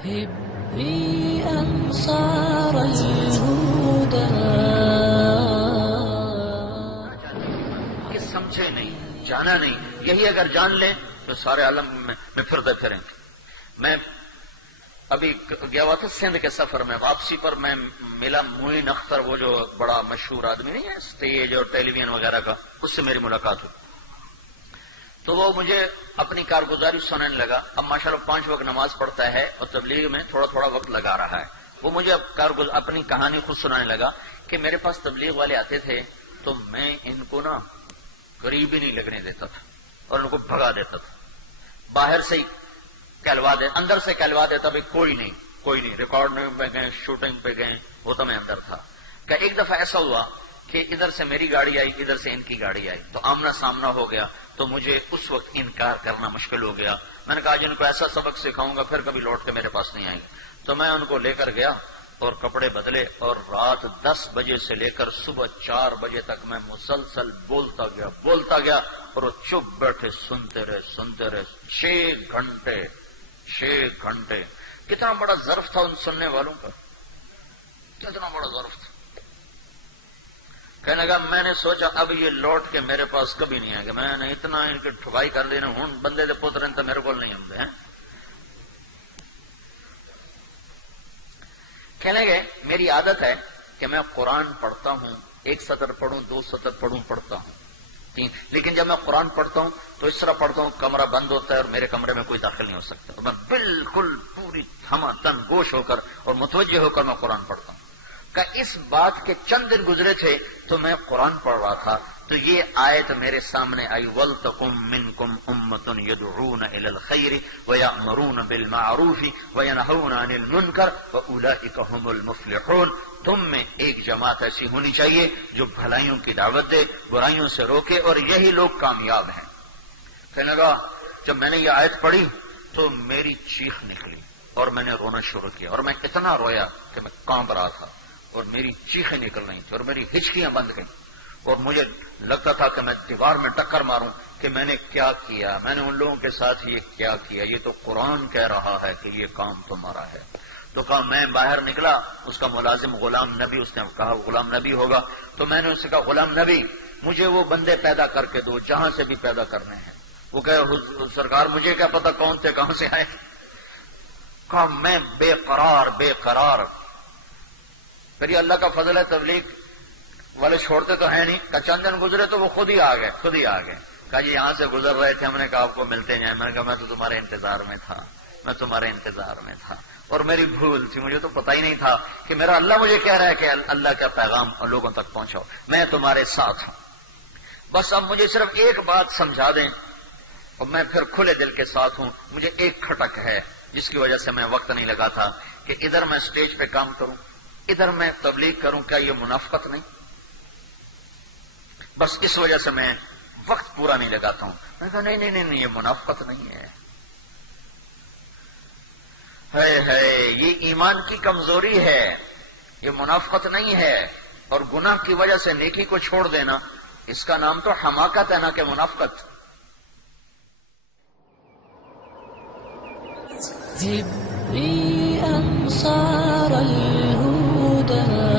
هبي أنصار الهدى. کہ سمجھے نہیں، جانا نہیں، یہی اگر جان لیں تو سارے عالم میں پھرتے پھریں گے. میں ابھی گیا ہوا تھا سندھ کے سفر میں، واپسی پر میں ملا معین اختر، وہ جو بڑا مشہور آدمی نہیں ہے اسٹیج اور ٹیلی ویژن وغیرہ کا، اس سے میری ملاقات ہوئی. تو وہ مجھے اپنی کارگزاری سنانے لگا. اب ماشاءاللہ 5 وقت نماز پڑھتا ہے اور تبلیغ میں تھوڑا تھوڑا وقت لگا رہا ہے. وہ مجھے اپنی کہانی خود سنانے لگا کہ میرے پاس تبلیغ والے آتے تھے تو میں ان کو نا قریب ہی نہیں لگنے دیتا تھا اور ان کو بھگا دیتا تھا. باہر سے ہی کہلوا دے، اندر سے کہلوا دیتا بھائی کوئی نہیں، ریکارڈنگ پہ گئے، شوٹنگ پہ گئے، وہ تو میں اندر تھا. کہ ایک دفعہ ایسا ہوا کہ ادھر سے میری گاڑی آئی، ادھر سے ان کی گاڑی آئی، تو آمنا سامنا ہو گیا. تو مجھے اس وقت انکار کرنا مشکل ہو گیا. میں نے کہا جن کو ایسا سبق سکھاؤں گا پھر کبھی لوٹ کے میرے پاس نہیں آئیں گے. تو میں ان کو لے کر گیا اور کپڑے بدلے اور رات 10 بجے سے لے کر صبح 4 بجے تک میں مسلسل بولتا گیا اور وہ چپ بیٹھے سنتے رہے 6 گھنٹے. کتنا بڑا ظرف تھا ان سننے والوں کا، کتنا بڑا ظرف تھا. کہنے لگا میں نے سوچا اب یہ لوٹ کے میرے پاس کبھی نہیں آئے گا. میں نے اتنا ان کی ٹھگائی کر دی نا، ہوں بندے دے پتر تو میرے کو نہیں آتے ہیں. کہنے گئے میری عادت ہے کہ میں قرآن پڑھتا ہوں، 1 سطر پڑھوں، 2 سطر پڑھتا ہوں، 3، لیکن جب میں قرآن پڑھتا ہوں تو اس طرح پڑھتا ہوں کمرہ بند ہوتا ہے اور میرے کمرے میں کوئی داخل نہیں ہو سکتا، اور میں بالکل پوری تھما تن گوش ہو کر اور متوجہ ہو کر میں قرآن پڑھتا ہوں. کہ اس بات کے چند دن گزرے تھے تو میں قرآن پڑھ رہا تھا تو یہ آیت میرے سامنے آئی، وَلْتَقُمْ مِنْكُمْ أُمَّةٌ يَدْعُونَ إِلَى الْخَيْرِ وَيَأْمُرُونَ بِالْمَعْرُوفِ وَيَنْهَوْنَ عَنِ الْمُنْكَرِ وَأُولَٰئِكَ هُمُ الْمُفْلِحُونَ. تم میں ایک جماعت ایسی ہونی چاہیے جو بھلائیوں کی دعوت دے، برائیوں سے روکے، اور یہی لوگ کامیاب ہیں. کہنے لگا جب میں نے یہ آیت پڑھی تو میری چیخ نکلی اور میں نے رونا شروع کیا، اور میں اتنا رویا کہ میں کانپ رہا تھا اور میری چیخیں نکل رہی تھیں اور میری ہچکیاں بند گئیں، اور مجھے لگتا تھا کہ میں دیوار میں ٹکر ماروں کہ میں نے کیا کیا، میں نے ان لوگوں کے ساتھ یہ کیا کیا، یہ تو قرآن کہہ رہا ہے کہ یہ کام تمہارا ہے. تو کہا میں باہر نکلا، اس کا ملازم غلام نبی، اس نے کہا غلام نبی ہوگا، تو میں نے اس سے کہا غلام نبی مجھے وہ بندے پیدا کر کے دو جہاں سے بھی پیدا کرنے ہیں. وہ کہے سرکار مجھے کیا پتا کون تھے کہاں سے آئے. کہا میں بے قرار پھر یہ اللہ کا فضل ہے، تبلیغ والے چھوڑتے تو ہیں نہیں. کہ چند دن گزرے تو وہ خود ہی آ گئے. کہا یہ یہاں سے گزر رہے تھے، ہم نے کہا آپ کو ملتے جائیں. میں نے کہا میں تو تمہارے انتظار میں تھا اور میری بھول تھی، مجھے تو پتہ ہی نہیں تھا کہ میرا اللہ مجھے کہہ رہا ہے کہ اللہ کا پیغام لوگوں تک پہنچاؤ، میں تمہارے ساتھ ہوں. بس اب مجھے صرف ایک بات سمجھا دیں اور میں پھر کھلے دل کے ساتھ ہوں. مجھے ایک کھٹک ہے جس کی وجہ سے میں وقت نہیں لگا تھا کہ ادھر میں اسٹیج پہ کام کروں، ادھر میں تبلیغ کروں. کیا یہ منافقت نہیں؟ بس اس وجہ سے میں وقت پورا نہیں لگاتا ہوں. میں نے کہا نہیں، یہ منافقت نہیں ہے. یہ ایمان کی کمزوری ہے، یہ منافقت نہیں ہے. اور گناہ کی وجہ سے نیکی کو چھوڑ دینا، اس کا نام تو حماقت ہے، نہ کہ منافقت. هبي أنصار الهدى.